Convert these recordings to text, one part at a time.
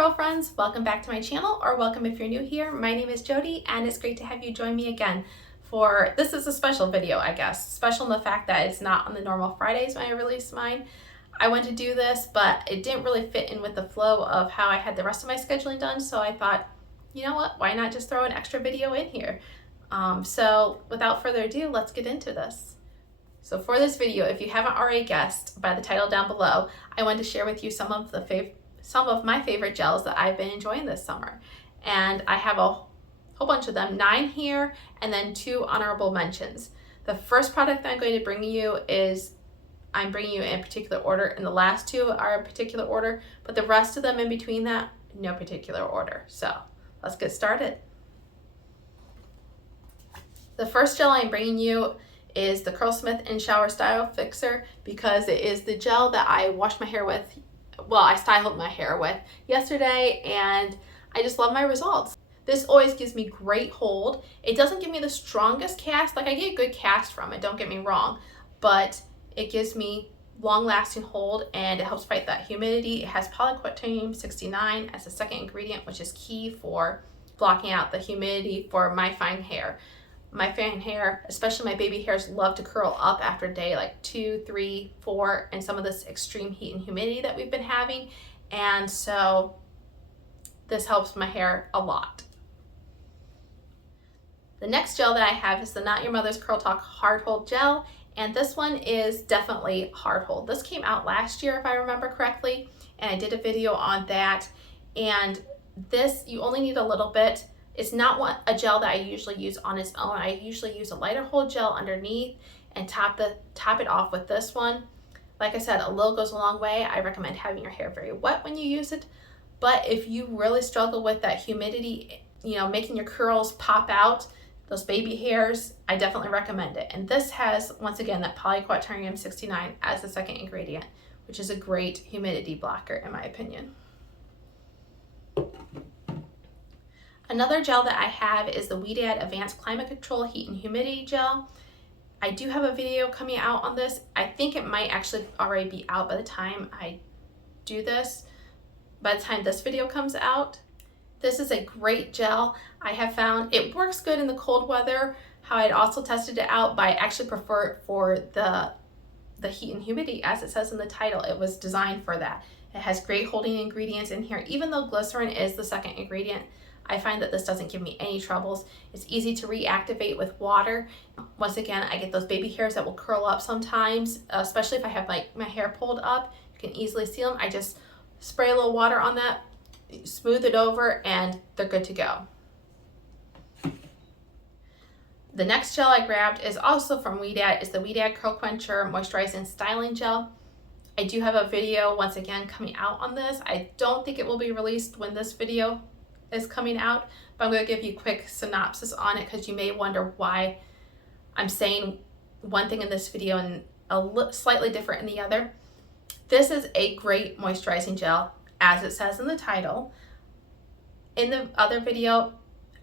curl friends, welcome back to my channel, or welcome if you're new here. My name is Jody and it's great to have you join me again for, this is a special video, I guess. Special in the fact that it's not on the normal Fridays when I release mine. I went to do this, but it didn't really fit in with the flow of how I had the rest of my scheduling done, so I thought, you know what, why not just throw an extra video in here? So without further ado, let's get into this. So for this video, if you haven't already guessed by the title down below, I wanted to share with you some of my favorite gels that I've been enjoying this summer. And I have a whole bunch of them, 9 here, and then 2 honorable mentions. The first product that I'm going to bring you is, I'm bringing you in particular order, and the last 2 are in particular order, but the rest of them in between that, no particular order. So let's get started. The first gel I'm bringing you is the Curlsmith In Shower Style Fixer, because it is the gel that I washed my hair with, well, I styled my hair with yesterday, and I just love my results. This always gives me great hold. It doesn't give me the strongest cast, like I get a good cast from it, don't get me wrong, but it gives me long-lasting hold and it helps fight that humidity. It has polyquaternium 69 as the second ingredient, which is key for blocking out the humidity for my fine hair. My fine hair, especially my baby hairs, love to curl up after day like 2, 3, 4, and some of this extreme heat and humidity that we've been having. And so this helps my hair a lot. The next gel that I have is the Not Your Mother's Curl Talk Hard Hold Gel. And this one is definitely hard hold. This came out last year, if I remember correctly, and I did a video on that. And this, you only need a little bit. It's not a gel that I usually use on its own. I usually use a lighter hold gel underneath and top it off with this one. Like I said, a little goes a long way. I recommend having your hair very wet when you use it. But if you really struggle with that humidity, you know, making your curls pop out, those baby hairs, I definitely recommend it. And this has, once again, that polyquaternium 69 as the second ingredient, which is a great humidity blocker in my opinion. Another gel that I have is the Ouidad Advanced Climate Control Heat and Humidity Gel. I do have a video coming out on this. I think it might actually already be out by the time I do this, by the time this video comes out. This is a great gel. I have found it works good in the cold weather. How I'd also tested it out, but I actually prefer it for the heat and humidity, as it says in the title. It was designed for that. It has great holding ingredients in here. Even though glycerin is the second ingredient, I find that this doesn't give me any troubles. It's easy to reactivate with water. Once again, I get those baby hairs that will curl up sometimes, especially if I have my hair pulled up. You can easily see them. I just spray a little water on that, smooth it over, and they're good to go. The next gel I grabbed is also from Ouidad, is the Ouidad Curl Quencher Moisturizing Styling Gel. I do have a video, once again, coming out on this. I don't think it will be released when this video is coming out, but I'm going to give you a quick synopsis on it because you may wonder why I'm saying one thing in this video and slightly different in the other. This is a great moisturizing gel, as it says in the title. In the other video,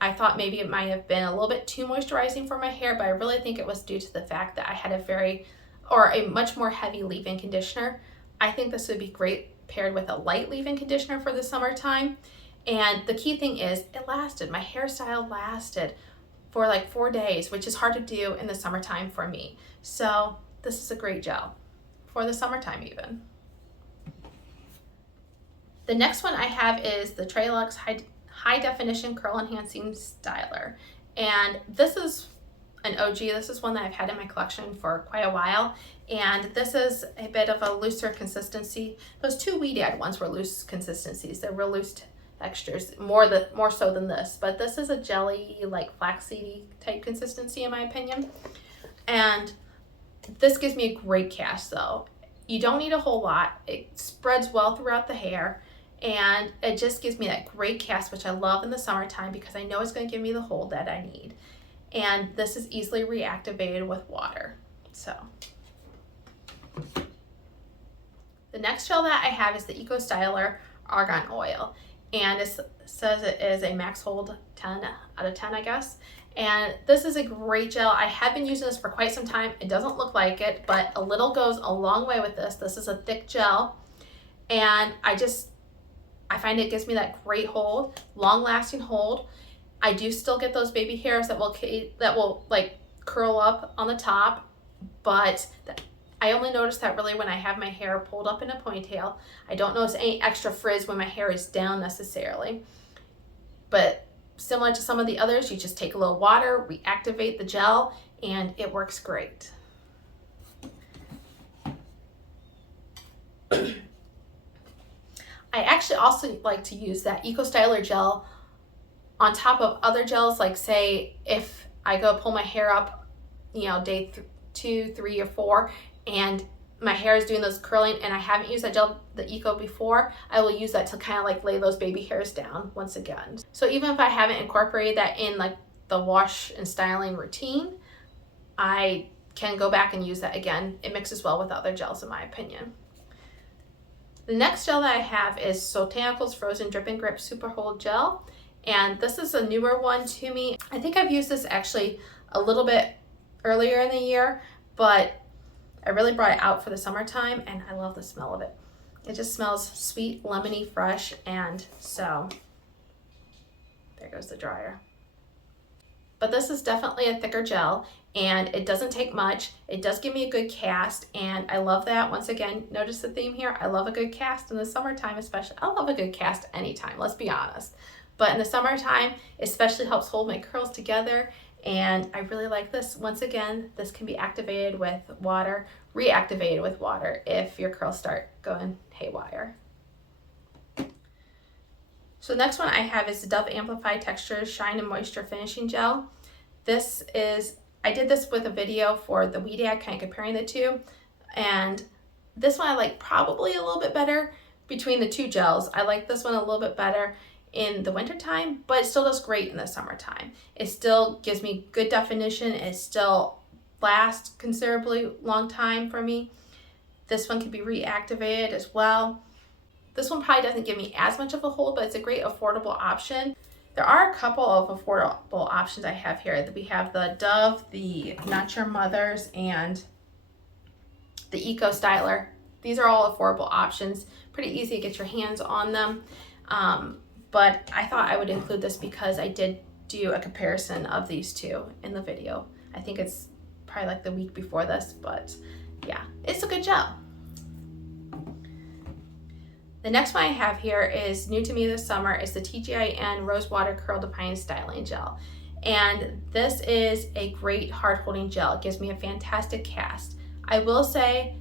I thought maybe it might have been a little bit too moisturizing for my hair, but I really think it was due to the fact that I had a much more heavy leave-in conditioner. I think this would be great paired with a light leave-in conditioner for the summertime. And the key thing is, it lasted. My hairstyle lasted for like 4 days, which is hard to do in the summertime for me. So this is a great gel for the summertime even. The next one I have is the Trelux High Definition Curl Enhancing Styler. And this is an OG. This is one that I've had in my collection for quite a while. And this is a bit of a looser consistency. Those 2 Ouidad ones were loose consistencies. They're real loose textures, more so than this, but this is a jelly, like flaxseedy type consistency in my opinion. And this gives me a great cast though. You don't need a whole lot. It spreads well throughout the hair, and it just gives me that great cast, which I love in the summertime because I know it's going to give me the hold that I need. And this is easily reactivated with water. So the next gel that I have is the Eco Styler Argan Oil. And it says it is a max hold 10 out of 10, I guess. And this is a great gel. I have been using this for quite some time. It doesn't look like it, but a little goes a long way with this. This is a thick gel, and I just I find it gives me that great hold, long lasting hold. I do still get those baby hairs that will like curl up on the top, but I only notice that really when I have my hair pulled up in a ponytail. I don't notice any extra frizz when my hair is down necessarily. But similar to some of the others, you just take a little water, reactivate the gel, and it works great. I actually also like to use that Eco Styler gel on top of other gels, like say if I go pull my hair up, you know, day 2, 3, or 4, and my hair is doing those curling and I haven't used that gel, the Eco, before, I will use that to kind of like lay those baby hairs down once again. So even if I haven't incorporated that in like the wash and styling routine, I can go back and use that again. It mixes well with other gels in my opinion. The next gel that I have is Soultanicals Frozen Drip and Grip Super Hold Gel. And this is a newer one to me. I think I've used this actually a little bit earlier in the year, but I really brought it out for the summertime and I love the smell of it. It just smells sweet, lemony, fresh, and so there goes the dryer. But this is definitely a thicker gel and it doesn't take much. It does give me a good cast and I love that. Once again, notice the theme here. I love a good cast in the summertime especially. I love a good cast anytime, let's be honest. But in the summertime, especially helps hold my curls together. And I really like this. Once again, this can be activated with water, reactivated with water if your curls start going haywire. So the next one I have is the Dove Amplify Textures Shine and Moisture Finishing Gel. This is, I did this with a video for the Weed Ad, kind of comparing the two. And this one I like probably a little bit better between the two gels. I like this one a little bit better in the winter time, but it still does great in the summertime. It still gives me good definition. It still lasts considerably long time for me. This one can be reactivated as well. This one probably doesn't give me as much of a hold, but it's a great affordable option. There are a couple of affordable options I have here. We have the Dove, the Not Your Mother's, and the Eco Styler. These are all affordable options. Pretty easy to get your hands on them. But I thought I would include this because I did do a comparison of these two in the video. I think it's probably like the week before this, but yeah, it's a good gel. The next one I have here is new to me this summer. Is the TGIN Rose Water Curl Defining Styling Gel. And this is a great hard holding gel. It gives me a fantastic cast. I will say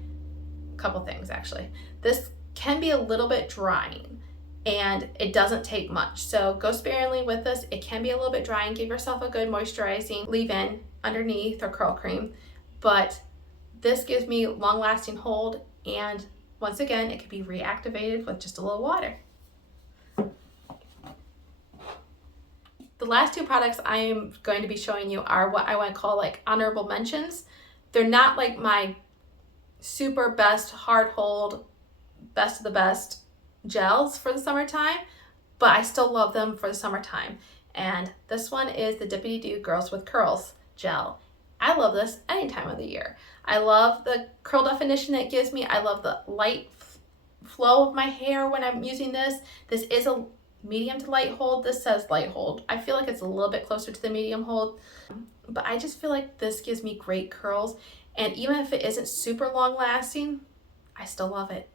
a couple things actually. This can be a little bit drying and it doesn't take much. So go sparingly with this. It can be a little bit drying. Give yourself a good moisturizing leave-in underneath or curl cream. But this gives me long lasting hold, and once again, it can be reactivated with just a little water. The last two products I am going to be showing you are what I want to call like honorable mentions. They're not like my super best hard hold, best of the best gels for the summertime, but I still love them for the summertime. And this one is the Dippity Doo Girls with Curls gel. I love this any time of the year. I love the curl definition it gives me. I love the light flow of my hair when I'm using this. This is a medium to light hold. This says light hold. I feel like it's a little bit closer to the medium hold, but I just feel like this gives me great curls. And even if it isn't super long lasting, I still love it.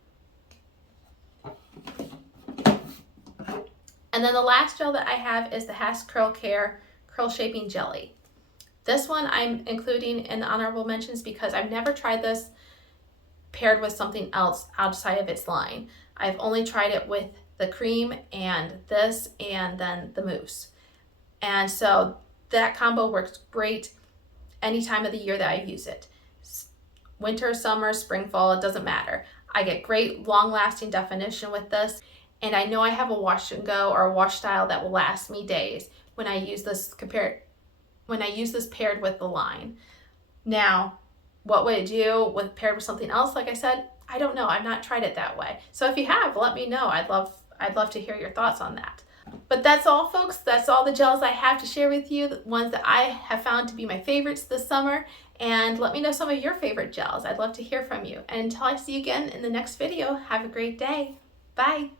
And then the last gel that I have is the Hask Curl Care Curl Shaping Jelly. This one I'm including in the honorable mentions because I've never tried this paired with something else outside of its line. I've only tried it with the cream and this and then the mousse. And so that combo works great any time of the year that I use it. Winter, summer, spring, fall, it doesn't matter. I get great long lasting definition with this. And I know I have a wash and go or a wash style that will last me days when I use this paired with the line. Now, what would it do paired with something else? Like I said, I don't know. I've not tried it that way. So if you have, let me know. I'd love to hear your thoughts on that. But that's all, folks. That's all the gels I have to share with you, the ones that I have found to be my favorites this summer. And let me know some of your favorite gels. I'd love to hear from you. And until I see you again in the next video, have a great day. Bye.